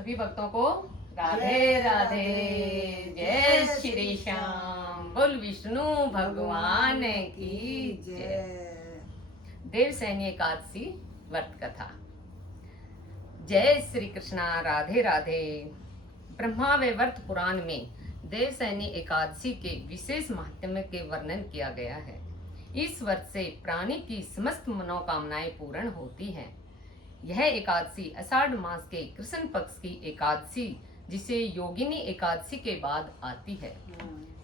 सभी भक्तों को राधे राधे। जय श्री श्याम। बोल विष्णु भगवान की जय। देवसैनी एकादशी व्रत कथा। जय श्री कृष्णा। राधे राधे। ब्रह्मा व्रत पुराण में देवसैनी एकादशी के विशेष महात्म्य के वर्णन किया गया है। इस व्रत से प्राणी की समस्त मनोकामनाएं पूर्ण होती हैं। यह एकादशी आषाढ़ मास के कृष्ण पक्ष की एकादशी, जिसे योगिनी एकादशी के बाद आती है।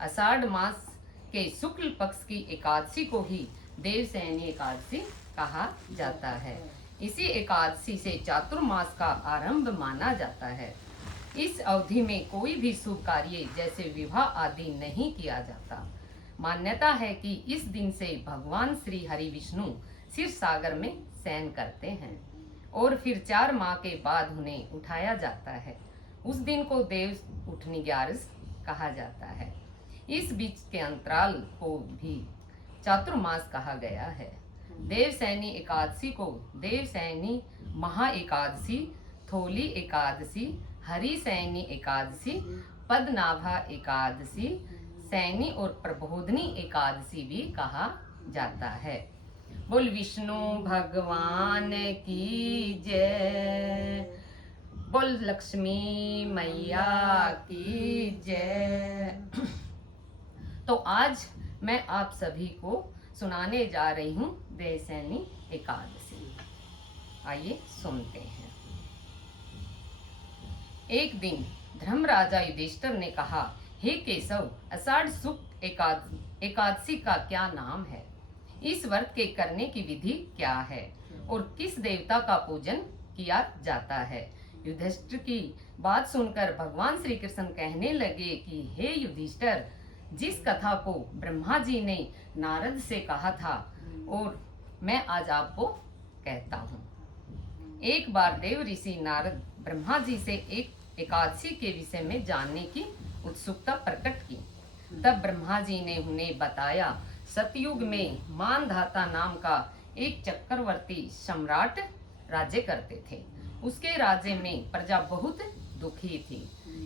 आषाढ़ मास के शुक्ल पक्ष की एकादशी को ही देवसैनी एकादशी कहा जाता है। इसी एकादशी से चातुर्मास का आरंभ माना जाता है। इस अवधि में कोई भी शुभ कार्य जैसे विवाह आदि नहीं किया जाता। मान्यता है कि इस दिन से भगवान श्री हरि विष्णु क्षीर सागर में शयन करते हैं और फिर 4 माह के बाद उन्हें उठाया जाता है। उस दिन को देव उठनी ग्यारस कहा जाता है। इस बीच के अंतराल को भी चातुर्मास कहा गया है। देवसैनी एकादशी को देवसैनी महा एकादशी, थोली एकादशी, हरिसैनी एकादशी, पद्मनाभा एकादशी, सैनी और प्रबोधनी एकादशी भी कहा जाता है। बोल विष्णु भगवान की जय। बोल लक्ष्मी मैया की जय। तो आज मैं आप सभी को सुनाने जा रही हूँ देवसैनी एकादशी। आइए सुनते हैं। एक दिन धर्मराजा युधिष्ठिर ने कहा, हे केशव, आषाढ़ शुक्ल एकादशी का क्या नाम है? इस व्रत के करने की विधि क्या है और किस देवता का पूजन किया जाता है? युधिष्ठिर की बात सुनकर भगवान श्री कृष्ण कहने लगे कि हे युधिष्ठिर, जिस कथा को ब्रह्मा जी ने नारद से कहा था और मैं आज आपको कहता हूँ। एक बार देव ऋषि नारद ब्रह्मा जी से एक एकादशी के विषय में जानने की उत्सुकता प्रकट की। तब ब्रह्मा जी ने उन्हें बताया, सतयुग में मानधाता नाम का एक चक्रवर्ती सम्राट राज्य करते थे। उसके राज्य में प्रजा बहुत दुखी थी,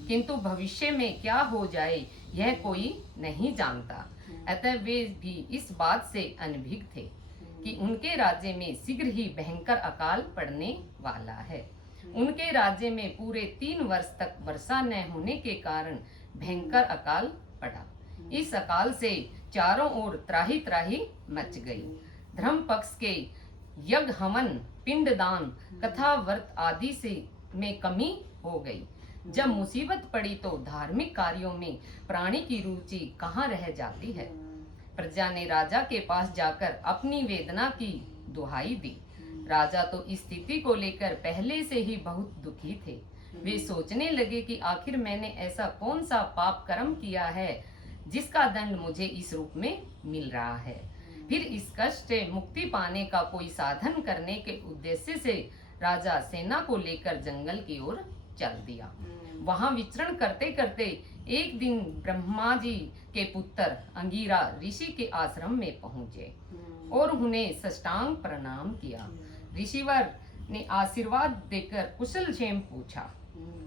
किंतु भविष्य में क्या हो जाए यह कोई नहीं जानता। अतः वे भी इस बात से अनभिज्ञ थे कि उनके राज्य में शीघ्र ही भयंकर अकाल पड़ने वाला है। उनके राज्य में पूरे 3 वर्ष तक वर्षा न होने के कारण भयंकर अकाल पड़ा। इस अकाल से चारों ओर त्राही त्राही मच गई। धर्म पक्ष के यज्ञ, हवन, पिंडदान, कथा, व्रत आदि से में कमी हो गई। जब मुसीबत पड़ी तो धार्मिक कार्यों में प्राणी की रुचि कहाँ रह जाती है। प्रजा ने राजा के पास जाकर अपनी वेदना की दुहाई दी। राजा तो इस स्थिति को लेकर पहले से ही बहुत दुखी थे। वे सोचने लगे कि आखिर मैंने ऐसा कौन सा पाप कर्म किया है जिसका दंड मुझे इस रूप में मिल रहा है। फिर इस कष्ट से मुक्ति पाने का कोई साधन करने के उद्देश्य से राजा सेना को लेकर जंगल की ओर चल दिया। वहां विचरण करते करते एक दिन ब्रह्मा जी के पुत्र अंगिरा ऋषि के आश्रम में पहुंचे और उन्हें साष्टांग प्रणाम किया। ऋषिवर ने आशीर्वाद देकर कुशल क्षेम पूछा।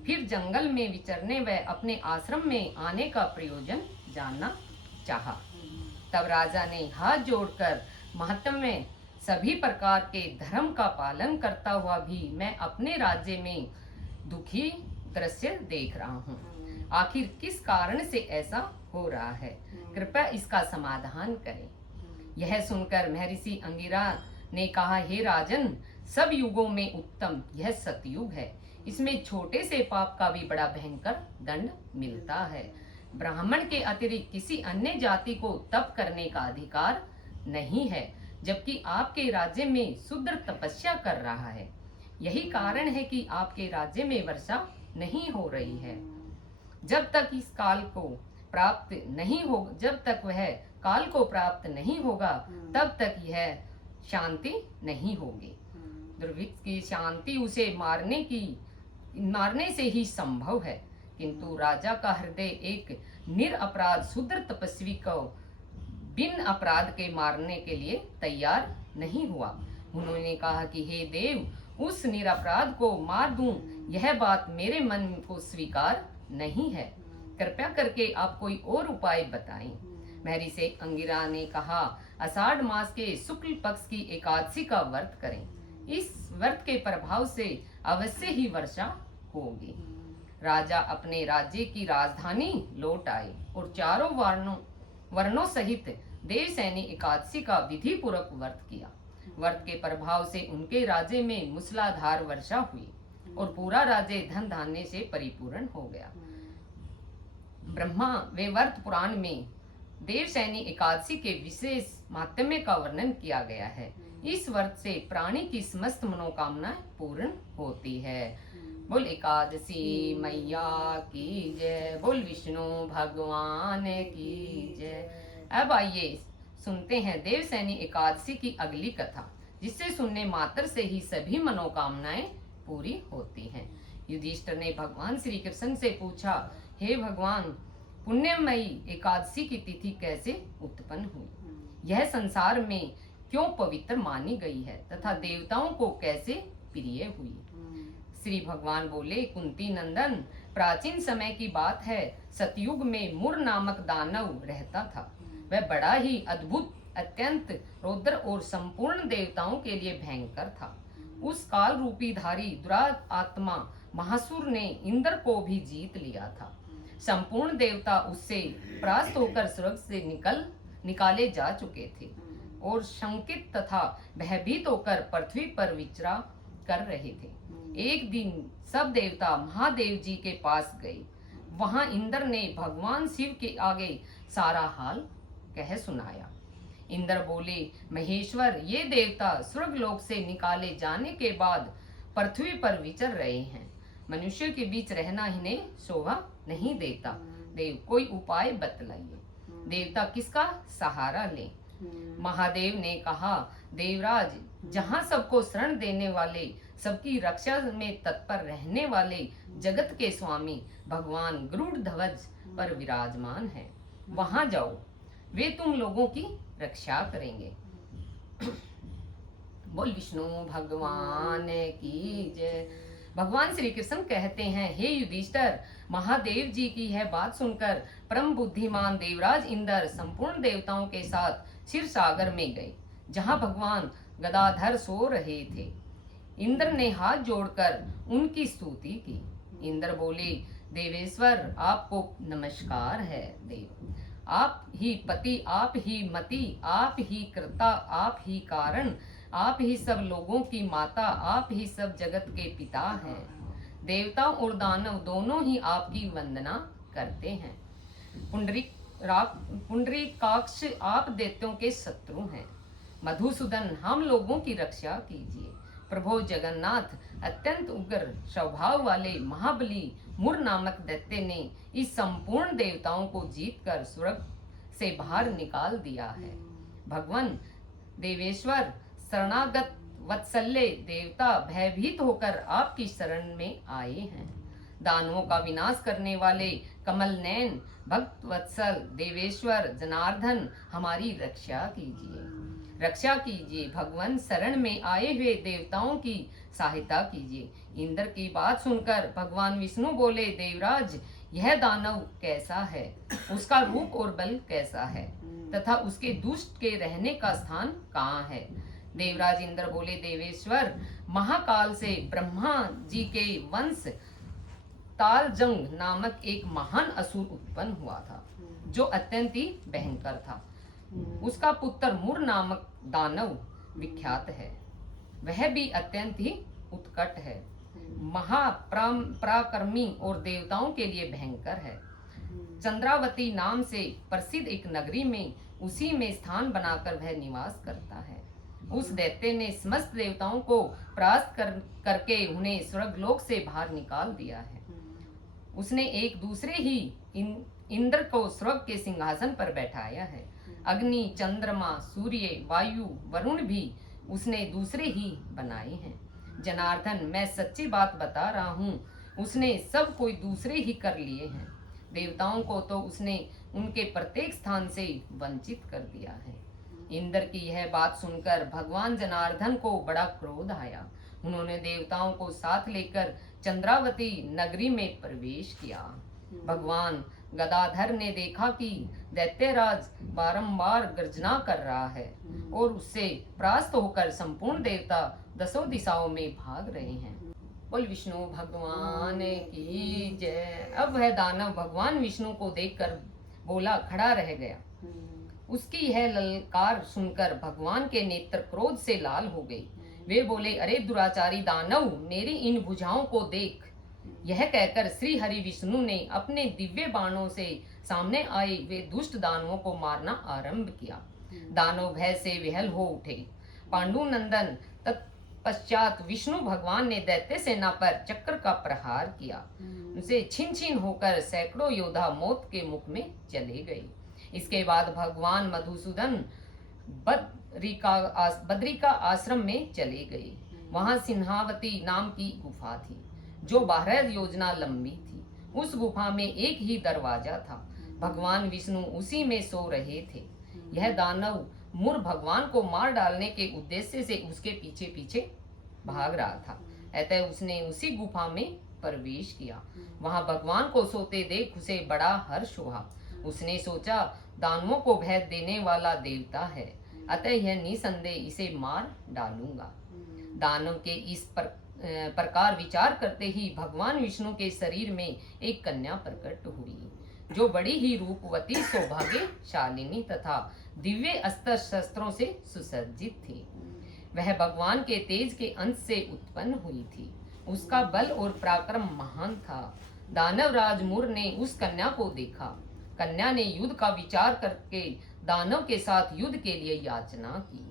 फिर जंगल में विचरने व अपने आश्रम में आने का प्रयोजन जानना चाहा। तब राजा ने हाथ जोड़कर, महात्म में सभी प्रकार के धर्म का पालन करता हुआ भी मैं अपने राज्य में दुखी दृश्य देख रहा हूँ। आखिर किस कारण से ऐसा हो रहा है? कृपया इसका समाधान करें। यह सुनकर महर्षि अंगिरा ने कहा, हे राजन, सब युगों में उत्तम यह सतयुग है। इसमें छोटे से पाप का भी बड़ा भयंकर दंड मिलता है। ब्राह्मण के अतिरिक्त किसी अन्य जाति को तप करने का अधिकार नहीं है, जबकि आपके राज्य में शूद्र तपस्या कर रहा है। यही कारण है कि आपके राज्य में वर्षा नहीं हो रही है। जब तक इस काल को प्राप्त नहीं हो जब तक वह काल को प्राप्त नहीं होगा तब तक यह शांति नहीं होगी। दुर्भिक्ष की शांति उसे मारने से ही संभव है, किंतु राजा का हृदय एक निरपराध शूद्र तपस्वी को बिन अपराध के मारने के लिए तैयार नहीं हुआ। उन्होंने कहा कि हे देव, उस निरपराध को मार दूं यह बात मेरे मन को स्वीकार नहीं है। कृपया करके आप कोई और उपाय बताएं। महरी से अंगिरा ने कहा, आषाढ़ मास के शुक्ल पक्ष की एकादशी का व्रत करें। इस व्रत के प्रभाव से अवश्य ही वर्षा होगी। राजा अपने राज्य की राजधानी लौट आए और चारों वर्णों सहित देवसैनी एकादशी का विधि पूर्वक व्रत किया। व्रत के प्रभाव से उनके राज्य में मूसलाधार वर्षा हुई और पूरा राज्य धन धान्य से परिपूर्ण हो गया। ब्रह्मा वे व्रत पुराण में देवसैनी एकादशी के विशेष महात्म्य का वर्णन किया गया है। इस व्रत से प्राणी की समस्त मनोकामनाएं पूर्ण होती है। बोल एकादशी मैया की जय, बोल विष्णु भगवान की जय। अब आइए सुनते हैं देवसैनी एकादशी की अगली कथा, जिसे सुनने मात्र से ही सभी मनोकामनाएं पूरी होती हैं। युधिष्ठिर ने भगवान श्री कृष्ण से पूछा, हे भगवान, पुण्यमयी एकादशी की तिथि कैसे उत्पन्न हुई? यह संसार में क्यों पवित्र मानी गई है तथा देवताओं को कैसे प्रिय हुई? श्री भगवान बोले, कुंती नंदन, प्राचीन समय की बात है। सतयुग में मुर नामक दानव रहता था। वह बड़ा ही अद्भुत, अत्यंत रौद्र और संपूर्ण देवताओं के लिए भयंकर था। उस काल रूपी धारी दुरात्मा महासुर ने इंद्र को भी जीत लिया था। संपूर्ण देवता उससे परास्त होकर स्वर्ग से निकाले जा चुके थे और शंकित तथा भयभीत होकर पृथ्वी पर विचरा कर रहे थे। एक दिन सब देवता महादेव जी के पास गए। वहां इंद्र ने भगवान शिव के आगे सारा हाल कह सुनाया। इंद्र बोले, महेश्वर, ये देवता स्वर्गलोक से निकाले जाने के बाद पृथ्वी पर विचर रहे हैं। मनुष्य के बीच रहना इन्हें शोभा नहीं देता। देव, कोई उपाय बतलाइए। देवता किसका सहारा ले? महादेव ने कहा, देवराज, जहाँ सबको शरण देने वाले, सबकी रक्षा में तत्पर रहने वाले जगत के स्वामी भगवान गरुड़ ध्वज पर विराजमान है, वहां जाओ, वे तुम लोगों की रक्षा करेंगे। बोल विष्णु भगवान की जय। भगवान श्री कृष्ण कहते हैं, हे युधिष्ठिर, महादेव जी की यह बात सुनकर परम बुद्धिमान देवराज इंद्र संपूर्ण देवताओं के साथ क्षीर सागर में गए, जहां भगवान गदाधर सो रहे थे। इंद्र ने हाथ जोड़कर उनकी स्तुति की। इंद्र बोले, देवेश्वर, आपको नमस्कार है। देव, आप ही पति, आप ही मति, आप ही कर्ता, आप ही कारण, आप ही सब लोगों की माता, आप ही सब जगत के पिता हैं। देवता और दानव दोनों ही आपकी वंदना करते हैं। पुंडरीकाक्ष, आप दैत्यों के शत्रु हैं। मधुसूदन, हम लोगों की रक्षा कीजिए। प्रभु जगन्नाथ, अत्यंत उग्र स्वभाव वाले महाबली मुर नामक दैत्य ने इस संपूर्ण देवताओं को जीतकर स्वर्ग से बाहर निकाल दिया है। भगवान देवेश्वर, शरणागत वत्सल्य देवता भयभीत होकर आपकी शरण में आए हैं। दानवों का विनाश करने वाले कमल नयन भक्त वत्सल देवेश्वर जनार्दन, हमारी रक्षा कीजिए, रक्षा कीजिए। भगवान शरण में आए हुए देवताओं की सहायता कीजिए। इंद्र की बात सुनकर भगवान विष्णु बोले, देवराज, यह दानव कैसा है? उसका रूप और बल कैसा है तथा उसके दुष्ट के रहने का स्थान कहाँ है? देवराज इंद्र बोले, देवेश्वर, महाकाल से ब्रह्मा जी के वंश तालजंग नामक एक महान असुर उत्पन्न हुआ था, जो अत्यंत ही भयंकर था। उसका पुत्र मुर नामक दानव विख्यात है। वह भी अत्यंत ही उत्कट है, महापराक्रमी और देवताओं के लिए भयंकर है। चंद्रावती नाम से प्रसिद्ध एक नगरी में उसी में स्थान बनाकर वह निवास करता है। उस दैत्य ने समस्त देवताओं को परास्त करके उन्हें स्वर्गलोक से बाहर निकाल दिया है। उसने एक दूसरे ही इंद्र को स्वर्ग के सिंहासन पर बैठाया है। अग्नि, चंद्रमा, सूर्य, वायु, वरुण भी उसने दूसरे ही बनाए हैं। जनार्दन, मैं सच्ची बात बता रहा हूँ, उसने सब कोई दूसरे ही कर लिए हैं। देवताओं को तो उसने उनके प्रत्येक स्थान से वंचित कर दिया है। इंद्र की यह बात सुनकर भगवान जनार्दन को बड़ा क्रोध आया। उन्होंने देवताओं को साथ लेकर चंद्रावती नगरी में प्रवेश किया। भगवान गदाधर ने देखा कि दैत्यराज बारंबार गर्जना कर रहा है और उससे परास्त होकर संपूर्ण देवता दसों दिशाओं में भाग रहे हैं। बोल विष्णु भगवान की जय। अब वह दानव भगवान विष्णु को देखकर बोला खड़ा रह गया। उसकी यह ललकार सुनकर भगवान के नेत्र क्रोध से लाल हो गई। वे बोले, अरे दुराचारी दानव, मेरी इन भुजाओं को देख। यह कहकर श्री हरि विष्णु ने अपने दिव्य बाणों से सामने आए वे दुष्ट दानवों को मारना आरंभ किया। दानव भय से विहल हो उठे। पांडु नंदन तत्पश्चात विष्णु भगवान ने दैत्य सेना पर चक्र का प्रहार किया। उनसे छिन छिन होकर सैकड़ों योद्धा मौत के मुख में चले गए। इसके बाद भगवान मधुसूदन बद्रिका आश्रम में चले गए। वहां सिंहावती नाम की गुफा थी जो 12 योजना लंबी थी। उस गुफा में एक ही दरवाजा था। भगवान विष्णु उसी में सो रहे थे। यह दानव मुर भगवान को मार डालने के उद्देश्य से उसके पीछे पीछे भाग रहा था। अतः उसने उसी गुफा में प्रवेश किया। वहां भगवान को सोते देख उसे बड़ा हर्ष हुआ। उसने सोचा, दानवों को भय देने वाला देवता है, अतः यह निसंदेह इसे मार डालूंगा। दानव के इस प्रकार विचार करते ही भगवान विष्णु के शरीर में एक कन्या प्रकट हुई जो बड़ी ही रूपवती, सौभाग्यशालिनी तथा दिव्य अस्त्र शस्त्रों से सुसज्जित थी। वह भगवान के तेज के अंश से उत्पन्न हुई थी। उसका बल और पराक्रम महान था। दानवराज मुर ने उस कन्या को देखा। कन्या ने युद्ध का विचार करके दानव के साथ युद्ध के लिए याचना की।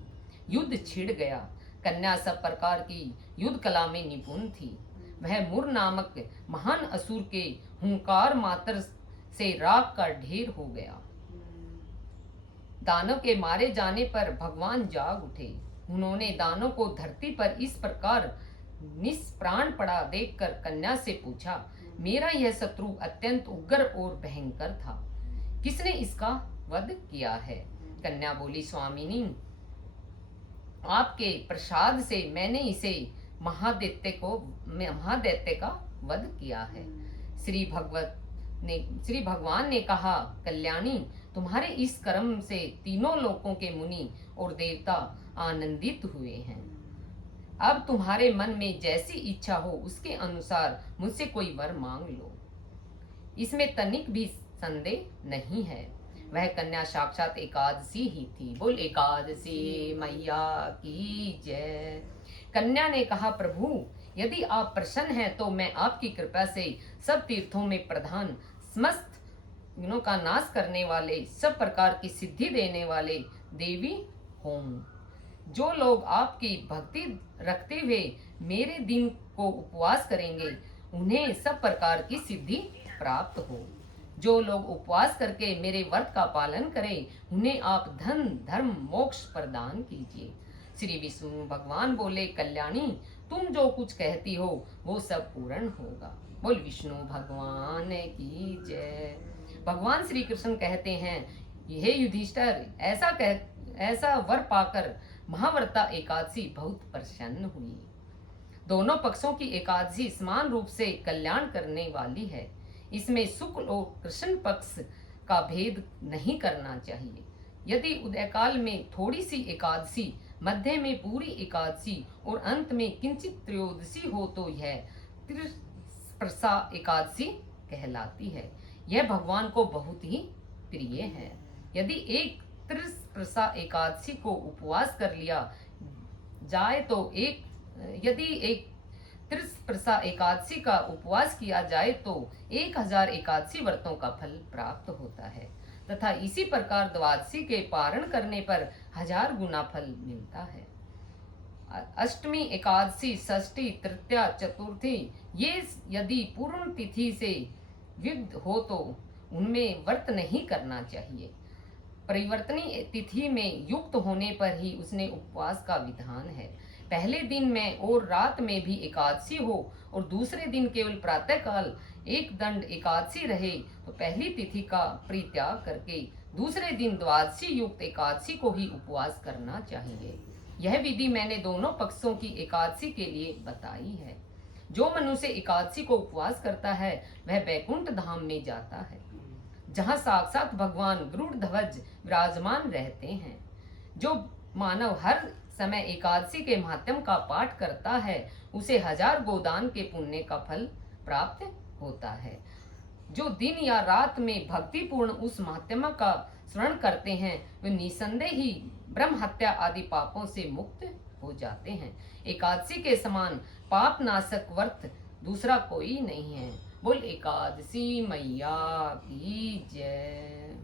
युद्ध छिड़ गया। कन्या सब प्रकार की युद्ध कला में निपुण थी। वह मुर नामक महान असुर के हुंकार मात्र से राख का ढेर हो गया। दानव के मारे जाने पर भगवान जाग उठे। उन्होंने दानव को धरती पर इस प्रकार निष्प्राण पड़ा देखकर कन्या से पूछा, मेरा यह शत्रु अत्यंत उग्र और भयंकर था, किसने इसका वध किया है? कन्या बोली, स्वामिनी, आपके प्रसाद से मैंने इसे महादैत्य का वध किया है। श्री भगवान ने कहा, कल्याणी, तुम्हारे इस कर्म से तीनों लोकों के मुनि और देवता आनंदित हुए हैं। अब तुम्हारे मन में जैसी इच्छा हो उसके अनुसार मुझसे कोई वर मांग लो। इसमें तनिक भी संदेह नहीं है। वह कन्या साक्षात एकादशी ही थी। बोल एकादशी मैया की जय। कन्या ने कहा, प्रभु, यदि आप प्रसन्न हैं तो मैं आपकी कृपा से सब तीर्थों में प्रधान, समस्त गुणों का नाश करने वाले, सब प्रकार की सिद्धि देने वाले देवी हूँ। जो लोग आपकी भक्ति रखते हुए मेरे दिन को उपवास करेंगे उन्हें सब प्रकार की सिद्धि प्राप्त हो। जो लोग उपवास करके मेरे व्रत का पालन करें उन्हें आप धन धर्म मोक्ष प्रदान कीजिए। श्री विष्णु भगवान बोले, कल्याणी, तुम जो कुछ कहती हो वो सब पूर्ण होगा। बोल विष्णु भगवान की जय। भगवान श्री कृष्ण कहते हैं, हे युधिष्ठिर, ऐसा वर पाकर महाव्रता एकादशी बहुत प्रसन्न हुई। दोनों पक्षों की एकादशी समान रूप से कल्याण करने वाली है। इसमें शुक्ल और कृष्ण पक्ष का भेद नहीं करना चाहिए। यदि उदयकाल में थोड़ी सी एकादशी, मध्य में पूरी एकादशी और अंत में किंचित त्रयोदशी हो तो यह त्रिस्पर्शा एकादशी कहलाती है। यह भगवान को बहुत ही प्रिय है। यदि एक त्रिस्पर्शा एकादशी को उपवास कर लिया जाए तो यदि एक त्रिस्पर्शा एकादशी का उपवास किया जाए तो 1000 एकादशी व्रतों का फल प्राप्त होता है तथा इसी प्रकार द्वादशी के पारण करने पर 1000 गुना फल मिलता है। अष्टमी, एकादशी, षष्ठी, तृतीया, चतुर्थी ये यदि पूर्ण तिथि से विविध हो तो उनमें व्रत नहीं करना चाहिए। परिवर्तनीय तिथि में युक्त होने पर ही उसने उपवास का विधान है। पहले दिन में और रात में भी एकादशी हो और दूसरे दिन केवल प्रातः काल एक दंड एकादशी रहे तो पहली तिथि का परित्याग करके दूसरे दिन द्वादशी युक्त एकादशी को ही उपवास करना चाहिए। यह विधि मैंने दोनों पक्षों की एकादशी के लिए बताई है। जो मनुष्य एकादशी को उपवास करता है वह बैकुंठ धाम में जाता है, जहाँ साक्षात भगवान गरुड़ ध्वज विराजमान रहते हैं। जो मानव हर समय एकादशी के महात्म का पाठ करता है उसे 1000 गोदान के पुण्य का फल प्राप्त होता है। जो दिन या रात में भक्तिपूर्ण उस महात्मा का स्मरण करते हैं वे निसंदेह ही ब्रह्म हत्या आदि पापों से मुक्त हो जाते हैं। एकादशी के समान पाप नाशक व्रत दूसरा कोई नहीं है। बोल एकादशी मैया की जय।